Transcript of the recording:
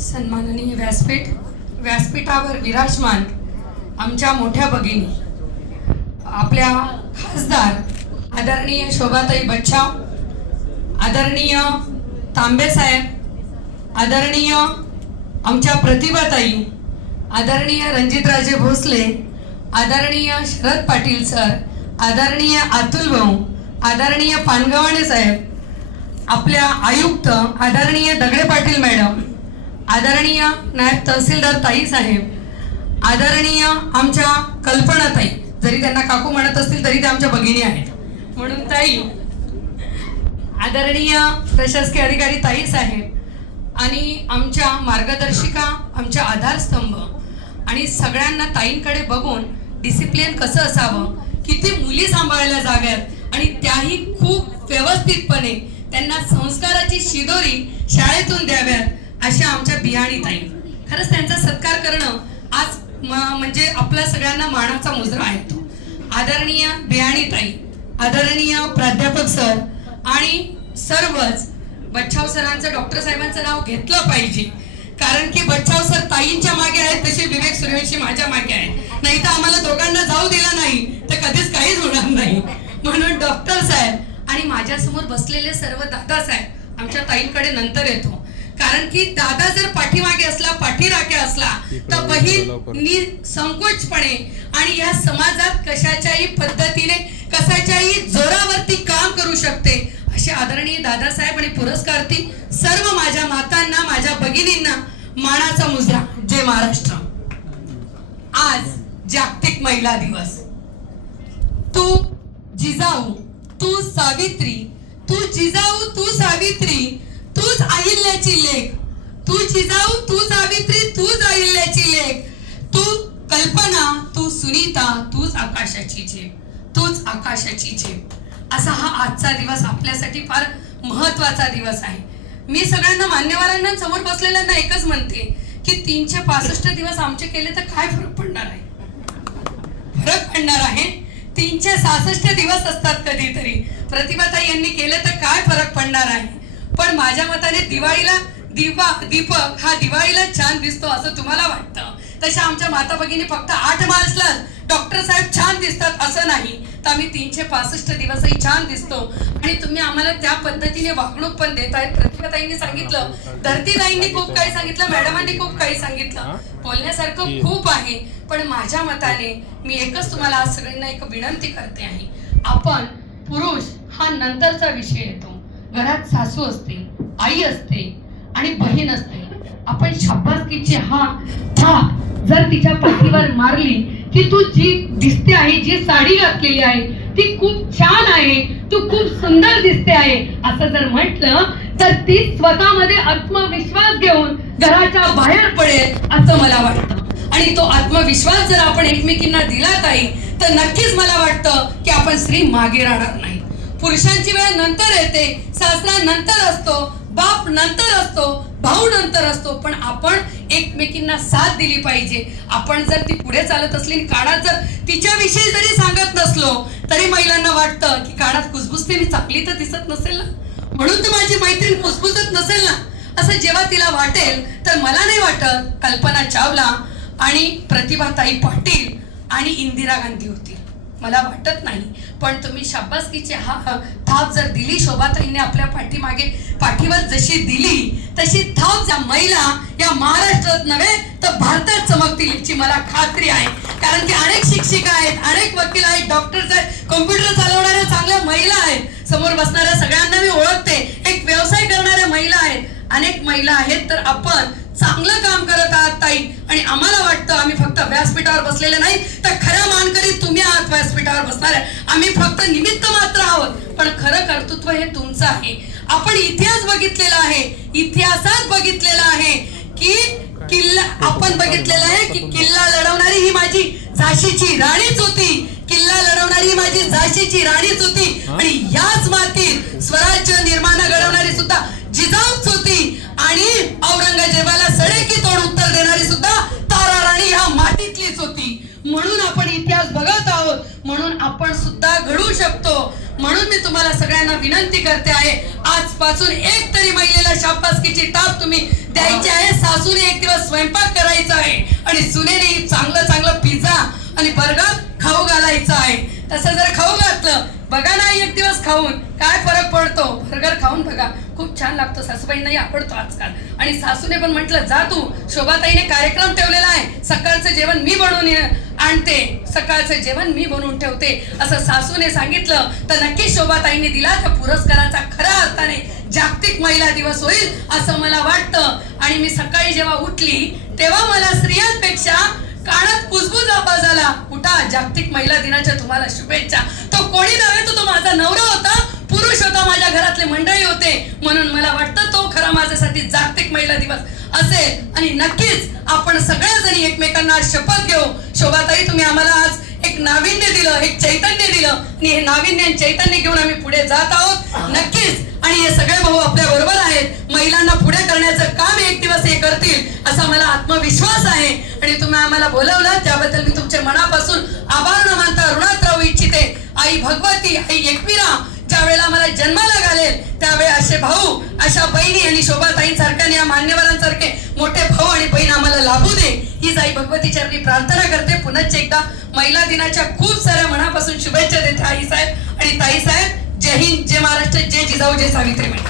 सन्माननीय व्यासपीठ व्यासपीठावर विराजमान आमच्या मोठ्या भगिनी आपल्या खासदार आदरणीय शोभाताई बच्चाव आदरणीय तांबेसाहेब आदरणीय आमच्या प्रतिभाताई आदरणीय रणजितराजे भोसले आदरणीय शरद पाटील सर आदरणीय अतुल भाऊ आदरणीय पानगवाणे साहेब आपल्या आयुक्त आदरणीय दगडे पाटील मॅडम आदरणीय नायब तहसीलदार ताई साहेब आदरणीय आमच्या कल्पनाताई जरी त्यांना काकू म्हणत असतील तरी त्या आमच्या भगिनी आहेत. म्हणून ताई आदरणीय प्रशासकीय अधिकारी ताई साहेब आणि आमच्या मार्गदर्शिका आमच्या आधारस्तंभ आणि सगळ्यांना ताईंकडे बघून डिसिप्लिन कसं असावं किती मुली सांभाळायला जाव्यात आणि त्याही खूप व्यवस्थितपणे त्यांना संस्काराची शिदोरी शाळेतून द्याव्यात अशा आमच्या बियाणी ताई. खरंच त्यांचा सत्कार करणं आज म्हणजे आपल्या सगळ्यांना मानाचा मुजरा आहे तो. आदरणीय बियाणी ताई आदरणीय प्राध्यापक सर आणि सर्वच बच्छाव सरांचं डॉक्टर साहेबांचं नाव घेतलं पाहिजे. कारण की बच्छाव सर ताईंच्या मागे आहेत तसे विवेक सूर्यवंशी माझ्या मागे आहेत. नाही तर आम्हाला दोघांना जाऊ दिला नाही तर कधीच काहीच होणार नाही. म्हणून डॉक्टर साहेब आणि माझ्यासमोर बसलेले सर्व दादा साहेब आमच्या ताईंकडे नंतर येतो. कारण की दादा जर पाठीमागे असला पाठीराखे असला तर बहीण निसंकोचपणे आणि या समाजात कशाच्याही पद्धतीने कशाच्याही जोरावरती काम करू शकते असे आदरणीय दादासाहेब आणि पुरस्कारती सर्व माझ्या मातांना माझ्या भगिनींना मानाचा मुजरा. जय महाराष्ट्र. आज जागतिक महिला दिवस. तू जिजाऊ तू सावित्री तू जिजाऊ तू सावित्री तूच अहिल्याची लेख. तू जिजाऊ तू सावित्री तूच अहिल्याची लेख. तू कल्पना तू सुनीता तूच आकाशाची झेप. तूच आकाशाची झेप. असा हा आजचा दिवस आपल्यासाठी फार महत्त्वाचा दिवस आहे. मी सगळ्यांना मान्यवरांना समोर बसलेल्यांना एकच म्हणते की तीनशे पासष्ट दिवस आमचे केले तर काय फरक पडणार आहे? फरक पडणार आहे? तीनशे सहासष्ट दिवस असतात कधीतरी. प्रतिभाताई यांनी केलं तर काय फरक पडणार आहे? पण माझ्या मताने दिवाळीला दिवा दीपक हा दिवाळीला छान दिसतो असं तुम्हाला वाटतं. तशा आमच्या माता भगिनी फक्त आठ मार्चला डॉक्टर साहेब छान दिसतात असं नाही. तर आम्ही तीनशे पासष्ट दिवसही छान दिसतो. आणि तुम्ही आम्हाला त्या पद्धतीने वागणूक पण देत आहेत प्रतिभाताईंनी सांगितलं धरतीताईंनी खूप काही सांगितलं मॅडमांनी खूप काही सांगितलं. बोलण्यासारखं खूप आहे. पण माझ्या मताने मी एकच तुम्हाला आज सगळ्यांना एक विनंती करते आहे. आपण पुरुष हा नंतरचा विषय येतो. घरात सासू असते आई असते आणि बहीण असते. आपण शाबासकीची हा थाप जर तिच्या पाठीवर मारली की तू जी दिसते आहे जी साडी घातलेली आहे ती खूप छान आहे तू खूप सुंदर दिसते आहे असं जर म्हटलं तर ती स्वतःमध्ये आत्मविश्वास घेऊन घराच्या बाहेर पडेल असं मला वाटतं. आणि तो आत्मविश्वास जर आपण एकमेकींना दिला ताई तर नक्कीच मला वाटतं की आपण स्त्री मागे राहणार नाही. पुरुषांची वेळ नंतर येते सासरा नंतर असतो बाप नंतर असतो भाऊ नंतर असतो पण आपण एकमेकींना साथ दिली पाहिजे. आपण जर ती पुढे चालत असली आणि काळात जर तिच्याविषयी जरी सांगत नसलो तरी महिलांना वाटतं की काळात कुसबुसते मी चांगली तर दिसत नसेल ना? म्हणून तर माझी मैत्रीण कुसबुसत नसेल ना? असं जेव्हा तिला वाटेल तर मला नाही वाटत. कल्पना चावला आणि प्रतिभाताई पाटील आणि इंदिरा गांधी होती मला वाटत नाही. पण तुम्ही शाबासकीची हा थाप जर दिली शोभाताईंनी आपल्या पाठीमागे पाठीवर जशी दिली तशी थाप ज्या महिला या महाराष्ट्रात नव्हे तर भारतात चमकतील याची मला खात्री आहे. कारण की अनेक शिक्षिका आहेत अनेक वकील आहेत डॉक्टर्स आहेत कॉम्प्युटर चालवणाऱ्या चांगल्या महिला आहेत. समोर बसणाऱ्या सगळ्यांना मी ओळखते. एक व्यवसाय करणाऱ्या महिला आहेत. अनेक महिला आहेत तर आपण चांगलं काम करत आहात ताई. आणि आम्हाला वाटतं आम्ही फक्त व्यासपीठावर बसलेले नाही तर खऱ्या मानकरी तुम्ही आहात व्यासपीठावर बसणारे. आम्ही फक्त निमित्त मात्र आहोत पण खरं कर्तृत्व हे तुमचं आहे. आपण इतिहास बघितलेला आहे इतिहासात बघितलेला आहे की किल्ला आपण बघितलेलं आहे की किल्ला लढवणारी ही माझी झाशीची राणीच होती. किल्ला लढवणारी माझी झाशीची राणीच होती. आणि याच मातीत स्वराज्य निर्माण घडवणारी सुद्धा जिजाऊच होती. आणि औरंगजेबाला उत्तर देणारी सुद्धा तारा राणी ह्या मातीतलीच होती. म्हणून आपण इतिहास बघत आहोत. म्हणून आपण सुद्धा घडू शकतो. म्हणून मी तुम्हाला सगळ्यांना विनंती करते आहे आजपासून एक तरी महिलेला शाबासकीची टाप तुम्ही द्यायची आहे. सासूने एक दिवस स्वयंपाक करायचा आहे आणि सुनेने चांगलं चांगलं पिझ्झा आणि बर्गर खाऊ घालायचं आहे. तसं जर खाऊ घातलं बघा ना एक दिवस खाऊन काय फरक पडतो. बर्गर खाऊन बघा. खूप छान लागतो. सासूबाईंनाही आवडतो आजकाल. आणि सासूने पण म्हटलं जा तू. शोभाताईने कार्यक्रम ठेवलेला आहे. सकाळचं जेवण मी बनवून आणते. सकाळचं जेवण मी बनवून ठेवते. असं सासूने सांगितलं. तर नक्की शोभाताईने दिला त्या पुरस्काराचा खरा अर्थाने जागतिक महिला दिवस होईल असं मला वाटतं. आणि मी सकाळी जेव्हा उठली तेव्हा मला स्त्रियांपेक्षा कानात कुजबूज आवाज आला. उठा जागतिक महिला दिनाच्या तुम्हाला शुभेच्छा. तो कोणी नव्हे तो तो माझा नवरा होता पुरुष होता माझ्या घरातले मंडळी होते. म्हणून मला वाटतं तो खरा माझ्यासाठी जागतिक महिला दिवस असेल. आणि नक्कीच आपण सगळ्याजणी एकमेकांना शपथ घेऊ. शोभाताई तुम्ही आम्हाला आज एक नाविन्य दिलं एक चैतन्य दिलं. आणि हे नाविन्य आणि चैतन्य घेऊन आम्ही पुढे जात आहोत. नक्कीच. आणि हे सगळे भाऊ आपल्या बरोबर आहेत. महिलांना पुढे करण्याचं काम एक दिवस हे करतील असा मला आत्मविश्वास आहे. आणि तुम्ही आम्हाला बोलवलं त्याबद्दल मी तुमचे मनापासून आभार न मानता ऋणात राहू इच्छिते. आई भगवती आई एकविरा. ज्यावेळेला मला जन्माला घालेल त्यावेळी असे भाऊ अशा बहिणी आणि शोभाताईंसारख्या या मान्यवरांसारखे मोठे भाऊ आणि बहीण आम्हाला लाभू दे. हीच आई भगवती चरणी प्रार्थना करते. पुनश्च एकदा महिला दिनाच्या खूप साऱ्या मनापासून शुभेच्छा देते आई साहेब आणि ताई साहेब. जय हिंद जय महाराष्ट्र जय जिजाऊ जय सावित्री.